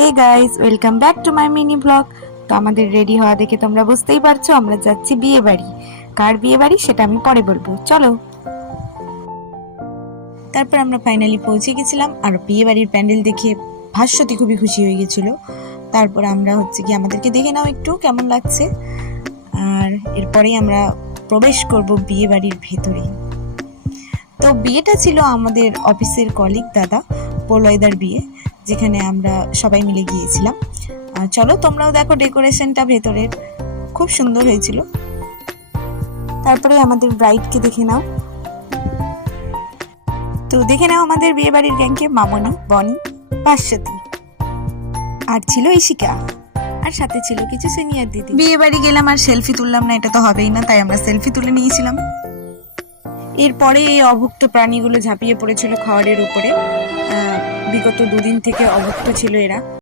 Hey guys, welcome back to my mini blog. তো আমাদের ready হওয়া দেখে তোমরা বুঝতেই পারছো আমরা যাচ্ছি বিয়ে বাড়ি। কার বিয়ে বাড়ি সেটা আমি পরে বলবো, চলো। তারপর আমরা ফাইনালি পৌঁছে গেছিলাম, আর বিয়ে বাড়ির প্যান্ডেল দেখে ভাস্বতী খুবই খুশি হয়ে গেছিল। তারপর আমরা কি আমাদেরকে দেখে নাও একটু কেমন লাগছে। আর এরপরেই আমরা প্রবেশ করব বিয়ে বাড়ির ভেতরে। তো বিয়েটা ছিল আমাদের অফিসের কলিগ দাদা প্রলয়দার বিয়ে, যেখানে আমরা সবাই মিলে গিয়েছিলাম। চলো তোমরাও দেখো ডেকোরেশনটা ভেতরের, খুব সুন্দর হয়েছিল। তারপরে আমাদের ব্রাইডকে দেখে নাও। তো দেখে নাও আমাদের বিয়ে বাড়ির গ্যাংকে, মামনি, বনি, ভাস্বতী, আর ছিল ইশিকা, আর সাথে ছিল কিছু সিনিয়র দিদি। বিয়ে বাড়ি গেলাম আর সেলফি তুললাম না, এটা তো হবেই না, তাই আমরা সেলফি তুলে নিয়েছিলাম। এরপরে এই অভুক্ত প্রাণীগুলো ঝাঁপিয়ে পড়েছিল খাবারের উপরে। বিগত 2 দিন থেকে অভুক্ত ছিল এরা।